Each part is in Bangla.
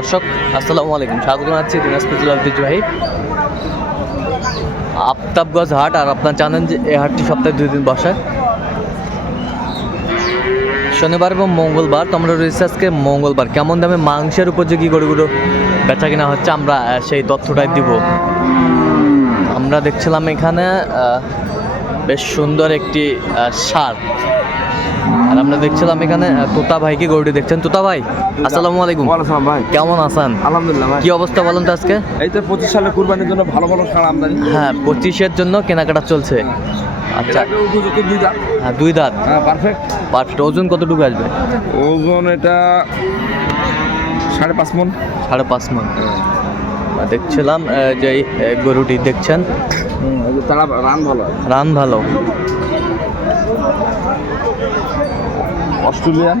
দর্শক, আসসালামু আলাইকুম। স্বাগত জানাচ্ছি দিনাজপুর জেলা ঐতিহ্যবাহী আফতাবগঞ্জ হাট। আর আপনার জানেন যে এই হাটটি সপ্তাহে দুই দিন বসে। শনিবার এবং মঙ্গলবার, তো আমরা রয়েছে আজকে মঙ্গলবার। কেমন দামে মাংসের উপযোগী গরুগুলো বেচা কিনা হচ্ছে আমরা সেই তথ্যটাই দিব। আমরা দেখছিলাম এখানে বেশ সুন্দর একটি সার। আর আমরা দেখছিলাম এখানে তোতা ভাইকে গরুটি দেখছেন? তোতা ভাই আসসালামু আলাইকুম। ওয়ালাইকুম ভাই। কেমন আছেন? আলহামদুলিল্লাহ ভাই। কি অবস্থা বলুন তো আজকে? এই তো পঁচিশ সালে কুরবানির জন্য ভালো ভালো সার আমদানি। হ্যাঁ পঁচিশের জন্য কেনাকাটা চলছে। আচ্ছা। উপযুক্ত দুই দাম হ্যাঁ দুই দাঁত। হ্যাঁ পারফেক্ট পাঁচটা ওজন কতটুকু আসবে? ওজন এটা সাড়ে পাঁচ মন। সাড়ে পাঁচ মন। দেখছিলাম যে এই, গরুটি দেখছেন। তারা রান ভালো। রান ভালো। অস্ট্রেলিয়ান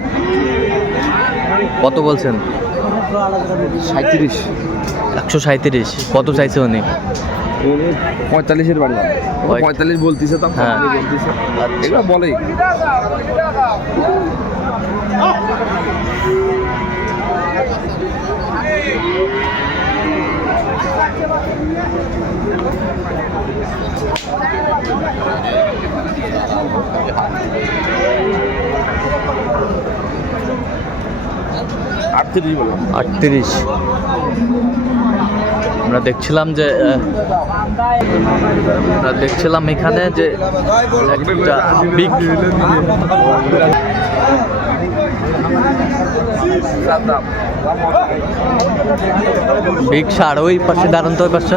কত বলছেন? সাঁত্রিশ একশো সাঁত্রিশ কত চাইছে উনি? পঁয়তাল্লিশের বাড়ি। পঁয়- পঁয়তাল্লিশ বলতিছে তো হ্যাঁ। এগুলো বলেই। আটত্রিশ আমরা দেখছিলাম যে আমরা দেখছিলাম এখানে যে একটা বিগ বিগ সার, ওই পাশে দাঁড়ান তো, ওই পাশে।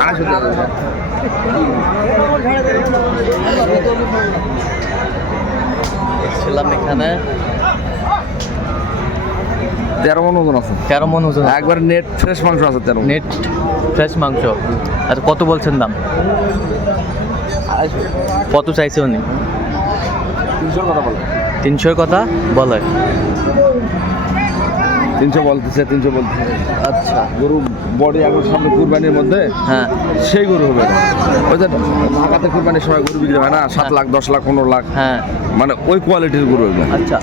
আড়াইশো টাকা দেখছিলাম এখানে। তেরো মন ওজন আছে। তেরো মন ওজন একবার নেট ফ্রেশ মাংস আছে তেরো নেট ফ্রেশ মাংস। আর কত বলছেন দাম? কত চাইছে উনি? তিনশোর কথা বলে। তিনশোর কথা বলে। তিনশো বলতেছে তিনশো বলতেছে আচ্ছা গরু বডি এখন সামনে কুরবানির মধ্যে হ্যাঁ সেই গরু হবে না। ওই যে ঢাকাতে কুরবানির সময় গরু বিক্রি হয় না সাত লাখ দশ লাখ পনেরো লাখ হ্যাঁ মানে ওই কোয়ালিটির গরু হবে আচ্ছা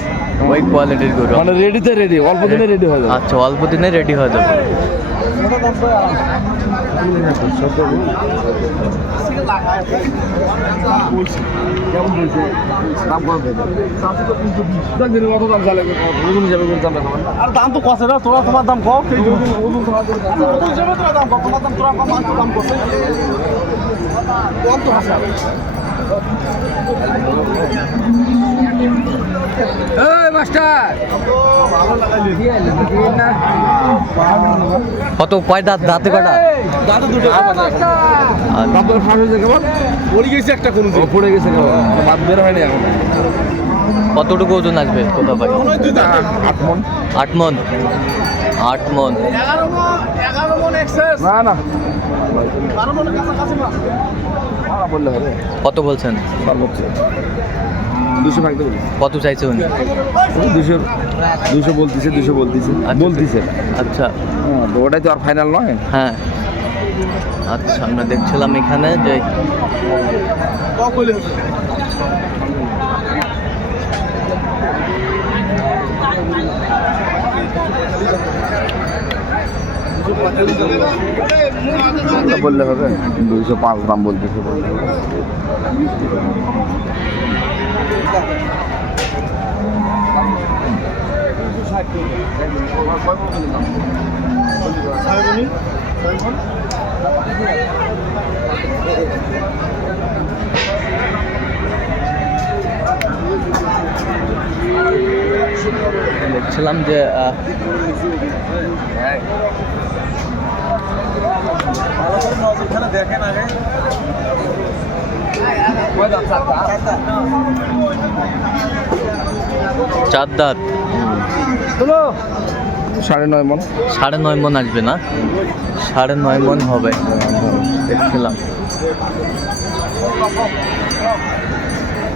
ওই কোয়ালিটির গরু মানে রেডিতে রেডি অল্প দিনে রেডি হয়ে যাবে আচ্ছা অল্প দিনে রেডি হয়ে যাবে দাম তো না? তোরা তোমার দাম কম তোরা দাম কম তোমার দাম তোরা কম আর তোর দাম কষে কম তো হাসা কত কয় দাঁত দাঁতে কটা দাদা দুটো আচ্ছা, পড়ে গেছে একটা কোন পড়ে গেছে কেমন বাদ বের হয়নি এখন। কতটুকু ওজন আসবে কোথা ভাই আট মন আট মন না না। কত বলছেন? দুশো ভাগতে বলি কত চাইছে উনি? দুশো দুশো বলতেছে দুশো বলতেছে। আচ্ছা। বলতেছে। আচ্ছা। হ্যাঁ তো ওটাই তো আর ফাইনাল নয়। হ্যাঁ। আচ্ছা আমরা দেখছিলাম এখানে যে কইলে তো বললে হবে? দুইশো পাঁচ দাম বলতেছে। সাহেব দেখছিলাম যে চার দাঁত সাড়ে নয় মন। সাড়ে নয় মন আসবে না? সাড়ে নয় মন হবে। দেখছিলাম।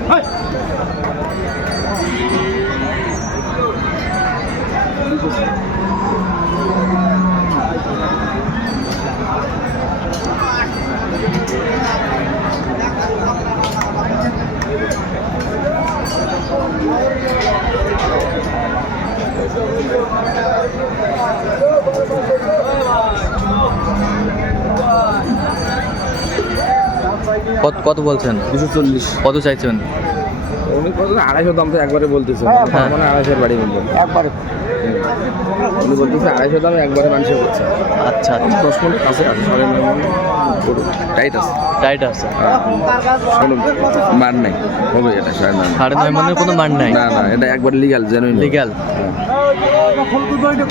哎。কত কত বলছেন? দুশো চল্লিশ। কত চাইছেন? উনি কত আড়াইশো দাম তো একবারে বলতেছে। হ্যাঁ। মানে আড়াইশোর বাড়ি বলব একবারে। উনি বলতেছে আড়াইশো দাম একবারে মানুষের করছে আচ্ছা আচ্ছা। দশ মিনিট আছে আছে সাড়ে নয় মন গরু টাইট আছে। টাইট আছে। হ্যাঁ। মান নাই হবে এটা সাড়ে নয় সাড়ে নয় মনের কোনো মান নাই? না না এটা একবার লিগাল জেনুইন লিগ্যাল খুলতে তো এটা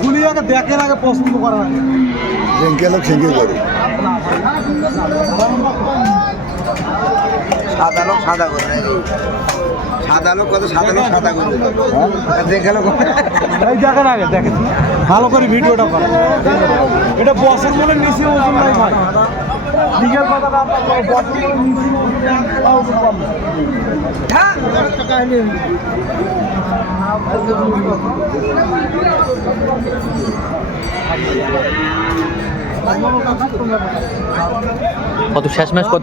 খুলি আগে দেখেন আগে পছন্দ করে। সাদা লোক সাদা করে সাদা লোক কত? সাদা লোক সাদা করে দেখে লোক দেখেন আগে দেখেন। ভালো করে ভিডিওটা করেন। এটা বসের মনে নিচে ওজন নাই ভাই। বিকেল কথাটা আপনার বসের নিচে কত শেষ ম্যাচ কত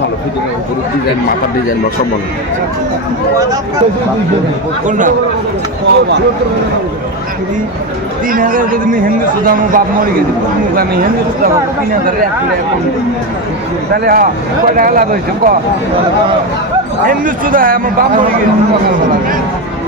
ভালো ফিটিং গরুর ডিজাইন মাথার ডিজাইন বা সব ভালো তিন হাজার যদি আমি হিন্দু সুদাম বাপ মরে গেছি আমি হিন্দু সুদাম তিন হাজার। তাহলে হ্যাঁ কয় টাকা লাভ হয়েছে হিন্দু সুদা আমার বাপ মরে গেছে।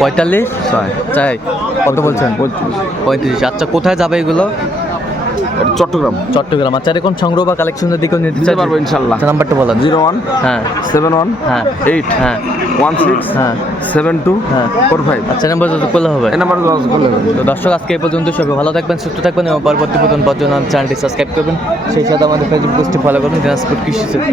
পঁয়তাল্লিশ? চাই। কত বলছেন? পঁয়ত্রিশ। আচ্ছা কোথায় যাবে এগুলো? চট্টগ্রাম। চট্টগ্রাম। আচ্ছা এখন সংগ্রহ বা কালেকশনের দিকেও নিতে চাই পারব ইনশাল্লাহ। নাম্বারটা বলেন। জিরো ওয়ান হ্যাঁ। সেভেন ওয়ান হ্যাঁ। এইট হ্যাঁ। ওয়ান সিক্স হ্যাঁ। সেভেন টু হ্যাঁ। Four five. আচ্ছা নাম্বার যত করলে হবে। এই নাম্বার যোগাযোগ করলে হবে। তো দর্শক আজকে এই পর্যন্ত সবাই ভালো থাকবেন সুস্থ থাকবেন এবং পরবর্তী পর্যন্ত চ্যানেলটি সাবস্ক্রাইব করবেন। সেই সাথে আমাদের ফেসবুক পেজটি ফলো করবেন দিনাজপুর কৃষি চিত্র